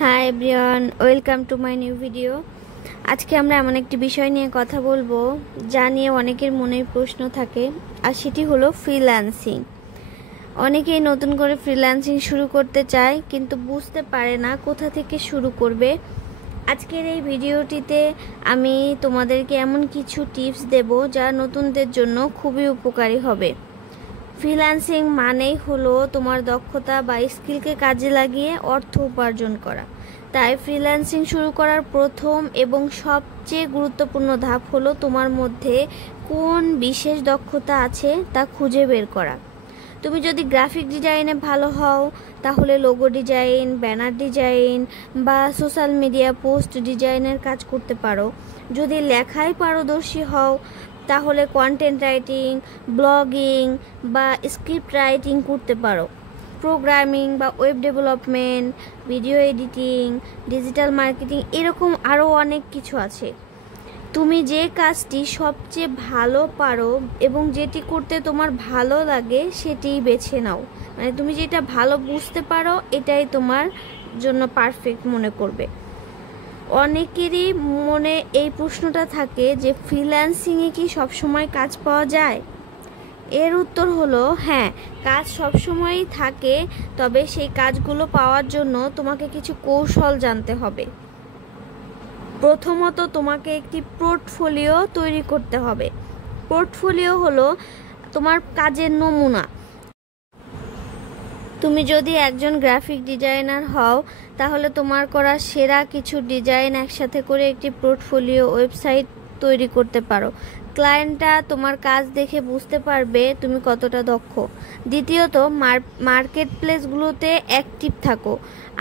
Hi everyone, welcome to my new video. আজকে আমরা এমন একটি বিষয় নিয়ে কথা বলবো যা নিয়ে অনেকের মনে প্রশ্ন থাকে, আর সেটি হলো ফ্রিল্যান্সিং। অনেকেই নতুন করে ফ্রিল্যান্সিং শুরু করতে চায় কিন্তু বুঝতে পারে না কোথা থেকে শুরু করবে। আজকের এই ভিডিওটিতে আমি তোমাদেরকে এমন কিছু টিপস দেব যা নতুনদের জন্য খুবই উপকারী হবে। ফ্রিল্যান্সিং মানেই হলো তোমার দক্ষতা বা স্কিলকে কাজে লাগিয়ে অর্থ উপার্জন করা। তাই ফ্রিল্যান্সিং শুরু করার প্রথম এবং সবচেয়ে গুরুত্বপূর্ণ ধাপ হলো তোমার মধ্যে কোন বিশেষ দক্ষতা আছে তা খুঁজে বের করা। তুমি যদি গ্রাফিক ডিজাইনে ভালো হও তাহলে লোগো ডিজাইন, ব্যানার ডিজাইন বা সোশ্যাল মিডিয়া পোস্ট ডিজাইনের কাজ করতে পারো। যদি লেখায় পারদর্শী হও তাহলে কন্টেন্ট রাইটিং, ব্লগিং বা স্ক্রিপ্ট রাইটিং করতে পারো। প্রোগ্রামিং বা web development, video editing, digital marketing, এরকম আরও অনেক কিছু আছে। তুমি যে কাজটি সবচেয়ে ভালো পারো এবং যেটি করতে তোমার ভালো লাগে সেটিই বেছে নাও। মানে তুমি যেটা ভালো বুঝতে পারো এটাই তোমার জন্য পারফেক্ট মনে করবে। অনেকেরই মনে এই প্রশ্নটা থাকে যে ফ্রিল্যান্সিংয়ে কি সবসময় কাজ পাওয়া যায়? এর উত্তর হলো হ্যাঁ, কাজ সবসময়ই থাকে, তবে সেই কাজগুলো পাওয়ার জন্য তোমাকে কিছু কৌশল জানতে হবে। প্রথমত তোমাকে একটি পোর্টফোলিও তৈরি করতে হবে। পোর্টফোলিও হলো তোমার কাজের নমুনা। তুমি যদি একজন গ্রাফিক ডিজাইনার হও তাহলে তোমার করা সেরা কিছু ডিজাইন একসাথে করে একটি পোর্টফোলিও ওয়েবসাইট তৈরি করতে পারো। ক্লায়েন্টরা তোমার কাজ দেখে বুঝতে পারবে তুমি কতটা দক্ষ। দ্বিতীয়ত মার্কেট প্লেসগুলোতে অ্যাক্টিভ থাকো।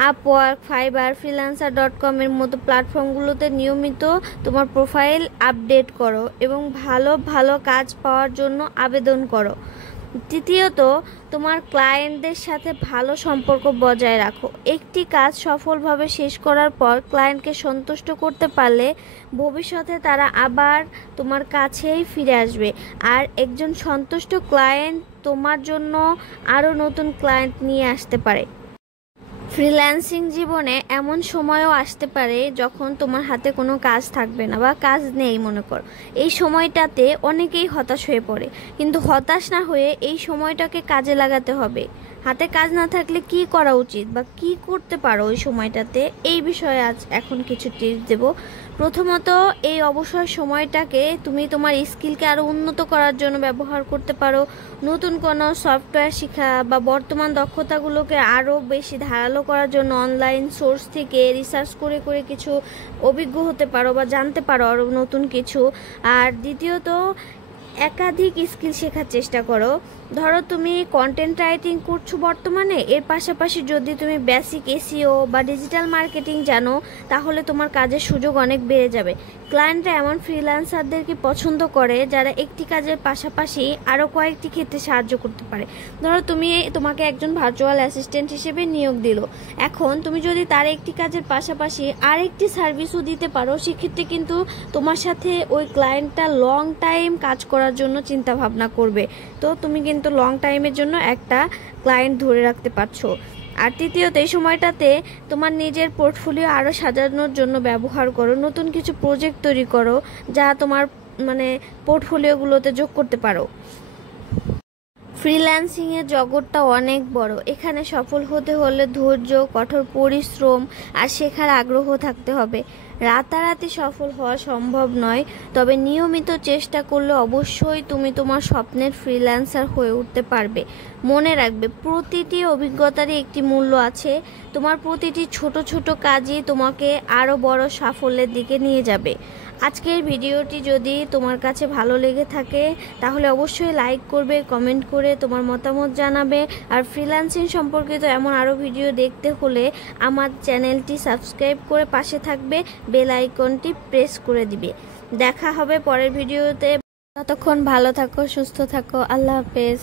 আপওয়ার্ক, ফাইবার, freelancer.com এর মতো প্ল্যাটফর্মগুলোতে নিয়মিত তোমার প্রোফাইল আপডেট করো এবং ভালো ভালো কাজ পাওয়ার জন্য আবেদন করো। তৃতীয়ত তোমার ক্লায়েন্টদের সাথে ভালো সম্পর্ক বজায় রাখো। একটি কাজ সফলভাবে শেষ করার পর ক্লায়েন্টকে সন্তুষ্ট করতে পারলে ভবিষ্যতে তারা আবার তোমার কাছেই ফিরে আসবে, আর একজন সন্তুষ্ট ক্লায়েন্ট তোমার জন্য আরও নতুন ক্লায়েন্ট নিয়ে আসতে পারে। ফ্রিল্যান্সিং জীবনে এমন সময়ও আসতে পারে যখন তোমার হাতে কোনো কাজ থাকবে না বা কাজ নেই মনে করো। এই সময়টাতে অনেকেই হতাশ হয়ে পড়ে, কিন্তু হতাশ না হয়ে এই সময়টাকে কাজে লাগাতে হবে। হাতে কাজ না থাকলে কি করা উচিত বা কি করতে পারো ওই সময়টাতে, এই বিষয়ে এখন কিছু টিপস দেব। প্রথমত, এই অবসর সময়টাকে তুমি তোমার স্কিলকে আরও উন্নত করার জন্য ব্যবহার করতে পারো। নতুন কোনো সফটওয়্যার শেখা বা বর্তমান দক্ষতাগুলোকে আরও বেশি ধারালো করার জন্য অনলাইন সোর্স থেকে রিসার্চ করে করে কিছু অভিজ্ঞ হতে পারো বা জানতে পারো আরও নতুন কিছু। আর দ্বিতীয়ত, একাধিক স্কিল শেখার চেষ্টা করো। ধরো তুমি কন্টেন্ট রাইটিং করছো বর্তমানে, এর পাশাপাশি যদি তুমি বেসিক এসইও বা ডিজিটাল মার্কেটিং জানো তাহলে তোমার কাজের সুযোগ অনেক বেড়ে যাবে। ক্লায়েন্টরা এমন ফ্রিল্যান্সারদেরকে পছন্দ করে যারা একটি কাজের পাশাপাশি আরও কয়েকটি ক্ষেত্রে সাহায্য করতে পারে। ধরো তোমাকে একজন ভার্চুয়াল অ্যাসিস্ট্যান্ট হিসেবে নিয়োগ দিল, এখন তুমি যদি তার একটি কাজের পাশাপাশি আরেকটি সার্ভিসও দিতে পারো, সেক্ষেত্রে কিন্তু তোমার সাথে ওই ক্লায়েন্টটা লং টাইম কাজ করার জন্য চিন্তা ভাবনা করবে। তো তুমি কিন্তু লং টাইমের জন্য একটা ক্লায়েন্ট ধরে রাখতে পারছো। আর তৃতীয়ত, এই সময়টাতে তোমার নিজের পোর্টফোলিও আরও সাজানোর জন্য ব্যবহার করো। নতুন কিছু প্রজেক্ট তৈরি করো যা তোমার পোর্টফোলিওগুলোতে যোগ করতে পারো। ফ্রিল্যান্সিংয়ের জগৎটা অনেক বড়। এখানে সফল হতে হলে ধৈর্য, কঠোর পরিশ্রম আর শেখার আগ্রহ থাকতে হবে। রাতারাতি সফল হওয়া সম্ভব নয়, তবে নিয়মিত চেষ্টা করলে অবশ্যই তুমি তোমার স্বপ্নের ফ্রিল্যান্সার হয়ে উঠতে পারবে। মনে রাখবে, প্রতিটি অভিজ্ঞতারই একটি মূল্য আছে। তোমার প্রতিটি ছোট ছোট কাজই তোমাকে আরও বড় সাফল্যের দিকে নিয়ে যাবে। আজকের ভিডিওটি যদি তোমার কাছে ভালো লেগে থাকে তাহলে অবশ্যই লাইক করবে, কমেন্ট করে তোমার মতামত জানাবে। আর ফ্রিল্যান্সিং সম্পর্কিত এমন আরও ভিডিও দেখতে হলে আমার চ্যানেলটি সাবস্ক্রাইব করে পাশে থাকবে, বেল আইকনটি প্রেস করে দিবে। দেখা হবে পরের ভিডিওতে। ততক্ষণ ভালো থাকো, সুস্থ থাকো। আল্লাহ হাফেজ।